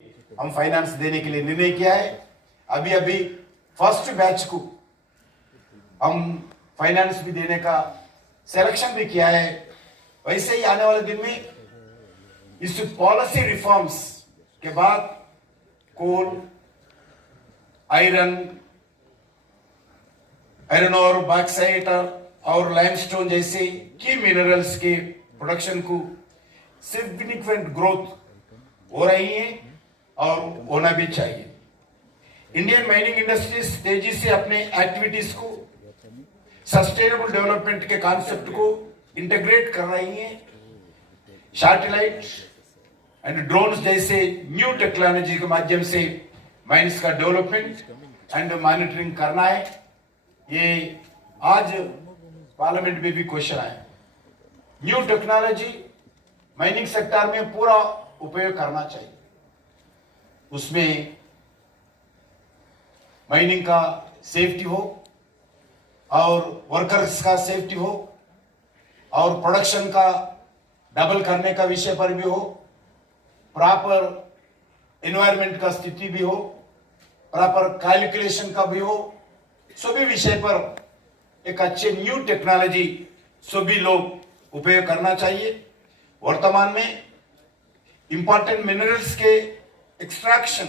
हम फाइनेंस देने के लिए निर्णय किया है। अभी अभी फर्स्ट बैच को हम फाइनेंस भी देने का सिलेक्शन भी किया है। वैसे ही आने वाले दिन में इस पॉलिसी रिफॉर्म्स के बाद कोल, आयरन और बॉक्साइट और लाइमस्टोन जैसे की मिनरल्स के प्रोडक्शन को सिग्निफिकेंट ग्रोथ हो रही है और होना भी चाहिए। इंडियन माइनिंग इंडस्ट्रीज तेजी से अपने एक्टिविटीज को सस्टेनेबल डेवलपमेंट के कॉन्सेप्ट को इंटीग्रेट कर रही है। सैटेलाइट एंड ड्रोन्स जैसे न्यू टेक्नोलॉजी के माध्यम से माइंस का डेवलपमेंट एंड मॉनिटरिंग करना है। ये आज पार्लियामेंट में भी क्वेश्चन आया। न्यू टेक्नोलॉजी माइनिंग सेक्टर में पूरा उपयोग करना चाहिए। उसमें माइनिंग का सेफ्टी हो और वर्कर्स का सेफ्टी हो और प्रोडक्शन का डबल करने का विषय पर भी हो, प्रॉपर एनवायरनमेंट का स्थिति भी हो, प्रॉपर कैलकुलेशन का भी हो, सभी विषय पर एक अच्छे न्यू टेक्नोलॉजी सभी लोग उपयोग करना चाहिए। वर्तमान में इंपॉर्टेंट मिनरल्स के एक्सट्रैक्शन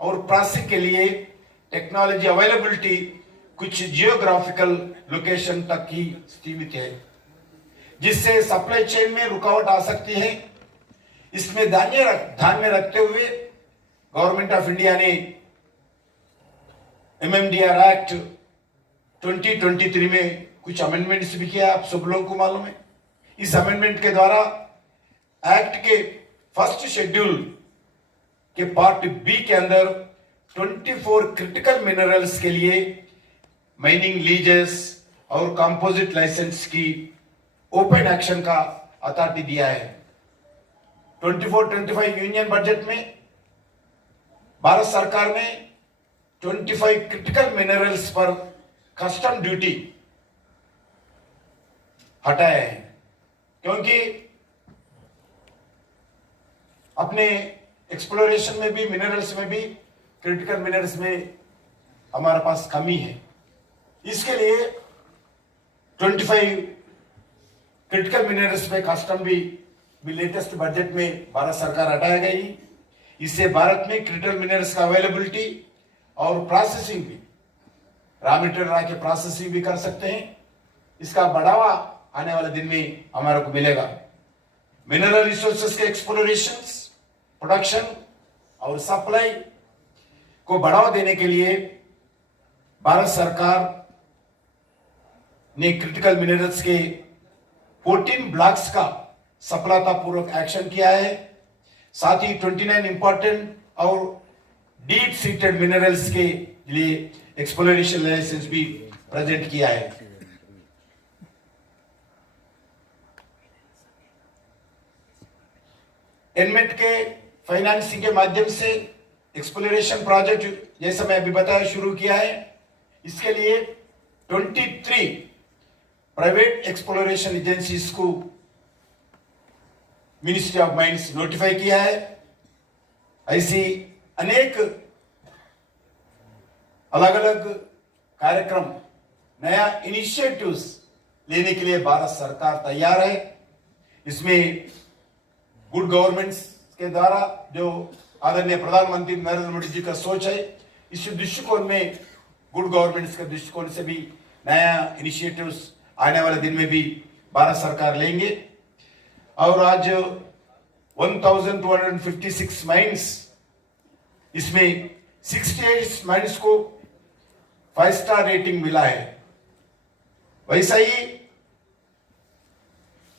और प्रोसेसिंग के लिए टेक्नोलॉजी अवेलेबिलिटी कुछ जियोग्राफिकल लोकेशन तक ही सीमित है, जिससे सप्लाई चेन में रुकावट आ सकती है। इसमें ध्यान में रखते हुए गवर्नमेंट ऑफ इंडिया ने MMDR एक्ट 2023 में कुछ अमेंडमेंट्स भी किया, आप सब लोगों को मालूम है। इस अमेंडमेंट के द्वारा एक्ट के फर्स्ट शेड्यूल के पार्ट बी के अंदर 24 क्रिटिकल मिनरल्स के लिए माइनिंग लीजेस और कंपोजिट लाइसेंस की ओपन एक्शन का अथॉरिटी दिया है। 24-25 यूनियन बजट में भारत सरकार ने 25 क्रिटिकल मिनरल्स पर कस्टम ड्यूटी हटाया है, क्योंकि अपने एक्सप्लोरेशन में भी, मिनरल्स में भी, क्रिटिकल मिनरल्स में हमारे पास कमी है। इसके लिए 25 क्रिटिकल मिनरल्स पे कस्टम भी लेटेस्ट बजट में भारत सरकार हटाया गई। इससे भारत में क्रिटिकल मिनरल्स का अवेलेबिलिटी और प्रोसेसिंग भी, रॉ मटेरियल के प्रोसेसिंग भी कर सकते हैं। इसका बढ़ावा आने वाले दिन में हमारे को मिलेगा। मिनरल रिसोर्सेस के एक्सप्लोरेशन, प्रोडक्शन और सप्लाई को बढ़ावा देने के लिए भारत सरकार ने क्रिटिकल मिनरल्स के 14 ब्लॉक्स का सफलतापूर्वक एक्शन किया है। साथ ही 29 इंपॉर्टेंट और डीप सीटेड मिनरल्स के लिए एक्सप्लोरेशन लाइसेंस भी प्रेजेंट किया है। एनमेट के फाइनेंसिंग के माध्यम से एक्सप्लोरेशन प्रोजेक्ट जैसा मैं अभी बताया शुरू किया है। इसके लिए 23 प्राइवेट एक्सप्लोरेशन एजेंसीज को मिनिस्ट्री ऑफ माइंस नोटिफाई किया है। ऐसी अनेक अलग अलग कार्यक्रम, नया इनिशिएटिव्स लेने के लिए भारत सरकार तैयार है। इसमें गुड गवर्नेंस के द्वारा जो आदरणीय प्रधानमंत्री नरेंद्र मोदी जी का सोच है, इस दृष्टिकोण में गुड गवर्नेंस के दृष्टिकोण से भी नया इनिशिएटिव्स आने वाले दिन में भी भारत सरकार लेंगे। और आज 1256 माइंस, इसमें 68 माइंस को 5 स्टार रेटिंग मिला है। वैसा ही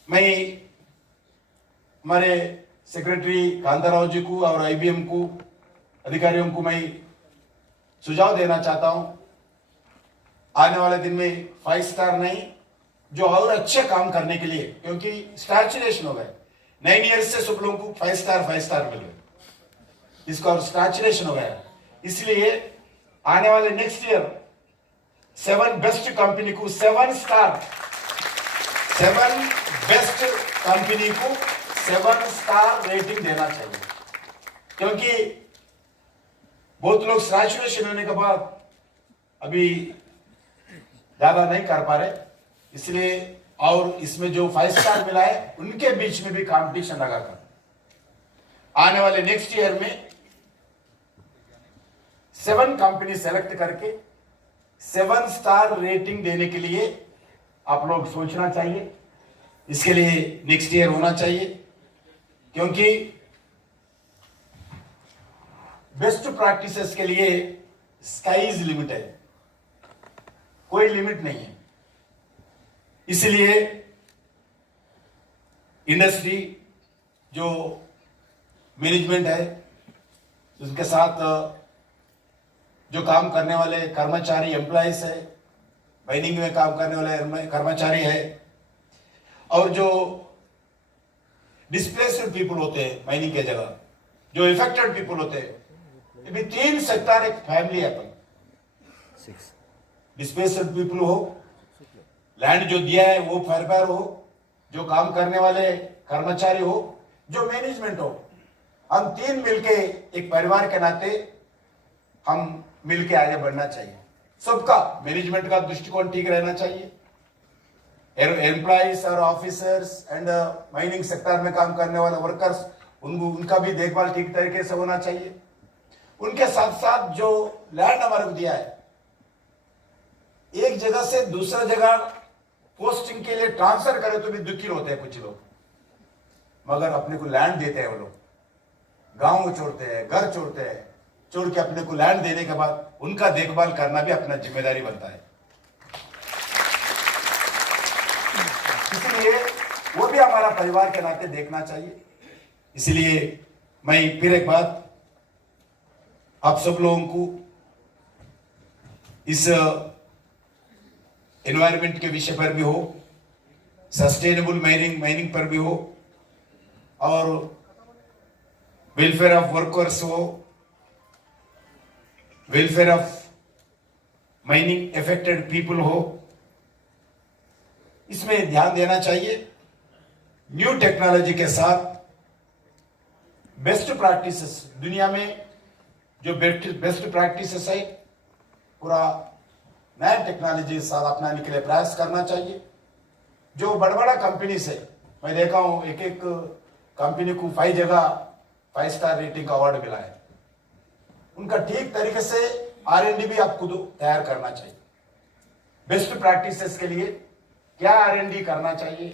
मैं हमारे सेक्रेटरी कांताराव जी को और IBM को अधिकारियों को मैं सुझाव देना चाहता हूं, आने वाले दिन में 5 स्टार नहीं, जो और अच्छे काम करने के लिए, क्योंकि स्टैचुरेशन हो गए 9 ईयर्स से सब लोगों को 5 स्टार मिल गए, इसका और स्टैचुरेशन हो गया। इसलिए आने वाले नेक्स्ट ईयर 7 बेस्ट कंपनी को 7 स्टार, 7 बेस्ट कंपनी को 7 स्टार रेटिंग देना चाहिए। क्योंकि बहुत लोग सैचुरेशन होने के बाद अभी ज्यादा नहीं कर पा रहे, इसलिए और इसमें जो 5 स्टार मिला है उनके बीच में भी कंपटीशन लगा कर आने वाले नेक्स्ट ईयर में 7 कंपनी सेलेक्ट करके 7 स्टार रेटिंग देने के लिए आप लोग सोचना चाहिए। इसके लिए नेक्स्ट ईयर होना चाहिए, क्योंकि बेस्ट प्रैक्टिसेस के लिए स्काई इज लिमिटेड, कोई लिमिट नहीं है। इसलिए इंडस्ट्री जो मैनेजमेंट है, उसके साथ जो काम करने वाले कर्मचारी एम्प्लॉयज है, माइनिंग में काम करने वाले कर्मचारी है, और जो डिस्प्लेस्ड पीपल होते हैं माइनिंग के जगह, जो इफेक्टेड पीपल होते हैं, ये भी 3 सेक्टर एक फैमिली है अपन। डिस्प्लेस्ड पीपल हो, लैंड जो दिया है वो फेरफार हो, जो काम करने वाले कर्मचारी हो, जो मैनेजमेंट हो, हम 3 मिलके एक परिवार के नाते हम मिलके आगे बढ़ना चाहिए। सबका मैनेजमेंट का दृष्टिकोण ठीक रहना चाहिए, एम्प्लॉइज और ऑफिसर्स एंड माइनिंग सेक्टर में काम करने वाले वर्कर्स, उनका भी देखभाल ठीक तरीके से होना चाहिए। उनके साथ साथ जो लैंड हमारे को दिया है, एक जगह से दूसरा जगह पोस्टिंग के लिए ट्रांसफर करे तो भी दुखी होते हैं कुछ लोग, मगर अपने को लैंड देते हैं वो लोग, गांव छोड़ते हैं, घर छोड़ते हैं, छोड़ के अपने को लैंड देने के बाद उनका देखभाल करना भी अपना जिम्मेदारी बनता है। इसलिए वो भी हमारा परिवार के नाते देखना चाहिए। इसलिए मैं फिर एक बात आप सब लोगों को इस एनवायरमेंट के विषय पर भी हो, सस्टेनेबल माइनिंग पर भी हो, और वेलफेयर ऑफ वर्कर्स हो, welfare of mining affected people हो, इसमें ध्यान देना चाहिए। न्यू टेक्नोलॉजी के साथ बेस्ट प्रैक्टिसेस, दुनिया में जो बेस्ट प्रैक्टिसेस है, पूरा नया टेक्नोलॉजी के साथ अपनाने के लिए प्रयास करना चाहिए। जो बड़ा बड़ा कंपनी से मैं देखा हूं, एक एक कंपनी को 5 जगह 5 स्टार रेटिंग का अवार्ड मिला है। उनका ठीक तरीके से R&D भी आपको तैयार करना चाहिए। बेस्ट प्रैक्टिसेस के लिए क्या R&D करना चाहिए,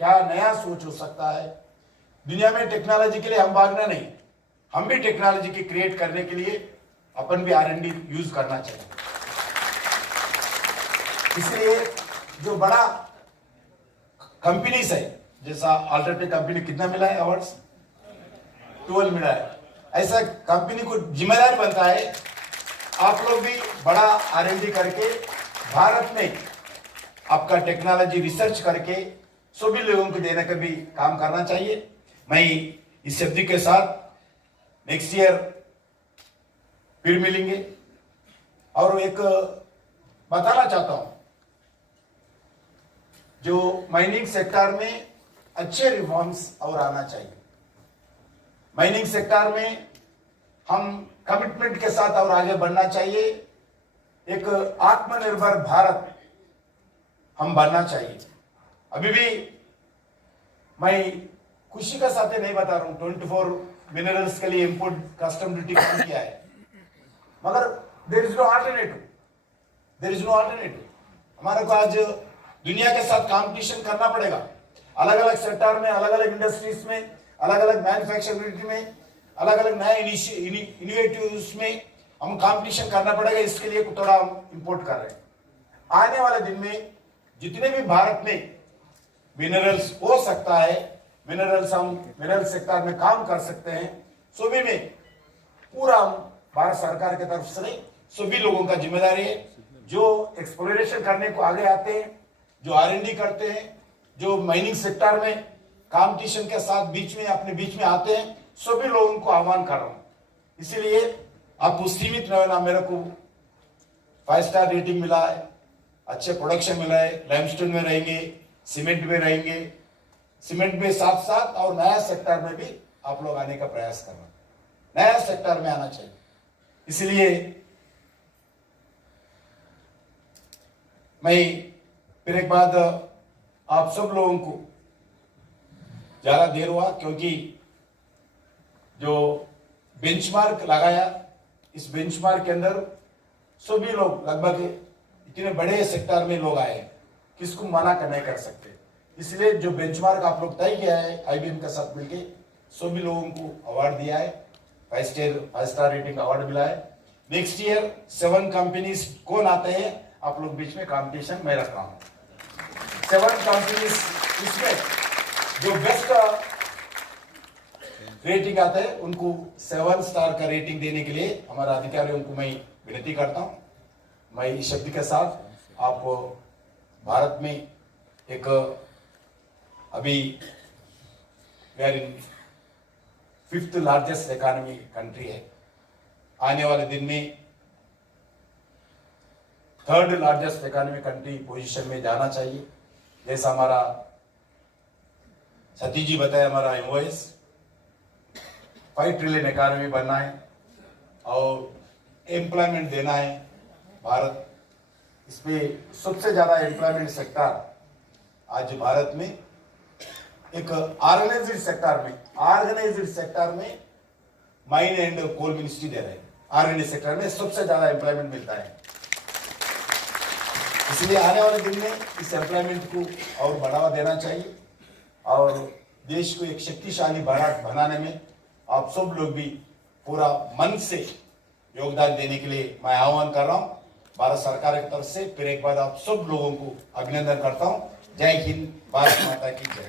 क्या नया सोच हो सकता है। दुनिया में टेक्नोलॉजी के लिए हम भागना नहीं, हम भी टेक्नोलॉजी की क्रिएट करने के लिए अपन भी R&D यूज करना चाहिए। इसलिए जो बड़ा कंपनीज है, जैसा अल्ट्राटेक कंपनी कितना मिला है अवार्ड्स, 12 मिला है। ऐसा कंपनी को जिम्मेदार बनता है आप लोग भी बड़ा R&D करके भारत में आपका टेक्नोलॉजी रिसर्च करके सभी लोगों को देने का भी काम करना चाहिए। मैं इस शब्द के साथ नेक्स्ट ईयर फिर मिलेंगे, और एक बताना चाहता हूं, जो माइनिंग सेक्टर में अच्छे रिफॉर्म्स और आना चाहिए। माइनिंग सेक्टर में हम कमिटमेंट के साथ और आगे बढ़ना चाहिए। एक आत्मनिर्भर भारत हम बनना चाहिए। अभी भी मैं खुशी का साथ नहीं बता रहा हूं 24 मिनरल्स के लिए इंपोर्ट कस्टम ड्यूटी कम किया है, मगर there is no alternative, there is no alternative. हमारे को आज दुनिया के साथ कंपटीशन करना पड़ेगा। अलग अलग सेक्टर में, अलग अलग इंडस्ट्रीज में, अलग अलग मैन्युफैक्चरिंग में, अलग अलग नए इनोवेटिव्स में हम कंपटीशन करना पड़ेगा। इसके लिए थोड़ा हम इंपोर्ट कर रहे हैं। आने वाले दिन में जितने भी भारत में मिनरल्स हो सकता है, मिनरल्स हम मिनरल सेक्टर में काम कर सकते हैं, सभी में पूरा भारत सरकार की तरफ से सभी लोगों का जिम्मेदारी है। जो एक्सप्लोरेशन करने को आगे आते हैं, जो R&D करते हैं, जो माइनिंग सेक्टर में कंपटीशन के साथ बीच में अपने बीच में आते हैं, सभी लोगों को आह्वान कर रहा हूं। इसीलिए आपको सीमित न होना, मेरे को 5 स्टार रेटिंग मिला है, अच्छे प्रोडक्शन मिला है, लाइमस्टोन में रहेंगे, सीमेंट में रहेंगे, सीमेंट में साथ साथ और नया सेक्टर में भी आप लोग आने का प्रयास करना। नया सेक्टर में आना चाहिए। इसलिए मैं फिर एक बात आप सब लोगों को, ज्यादा देर हुआ क्योंकि जो बेंचमार्क लगाया, इस बेंचमार्क के अंदर सभी लोग लगभग इतने बड़े सेक्टर में लोग आए, किसको मना नहीं कर सकते। इसलिए जो बेंचमार्क आप लोग तय किया है आईबीएम के साथ मिलके, सभी लोगों को अवार्ड दिया है, 5 स्टार रेटिंग अवार्ड मिला है। नेक्स्ट ईयर 7 कंपनीज कौन आते हैं, आप लोग बीच में कंपटीशन मैं रख रहा हूं। 7 कंपनीज, इसमें जो बेस्ट रेटिंग आता है उनको 7 स्टार का रेटिंग देने के लिए हमारा अधिकारियों को मैं विनती करता हूं। मैं इस शब्द के साथ आप भारत में एक अभी we are in 5th largest economy country है, आने वाले दिन में 3rd largest economy country position में जाना चाहिए। जैसा हमारा सतीश जी बताया, हमारा एमओएस 5 ट्रिलियन इकोनॉमी बनना है और एम्प्लॉयमेंट देना है। भारत इसमें सबसे ज्यादा एम्प्लॉयमेंट सेक्टर आज भारत में एक ऑर्गेनाइज्ड सेक्टर में माइन एंड कोल मिनिस्ट्री दे रहे हैं। ऑर्गेनाइज्ड सेक्टर में सबसे ज्यादा एम्प्लॉयमेंट मिलता है, इसलिए आने वाले दिन में इस एम्प्लॉयमेंट को और बढ़ावा देना चाहिए और देश को एक शक्तिशाली भारत बनाने में आप सब लोग भी पूरा मन से योगदान देने के लिए मैं आह्वान कर रहा हूं भारत सरकार की तरफ से। फिर एक बार आप सब लोगों को अभिनंदन करता हूं। जय हिंद, भारत माता की जय।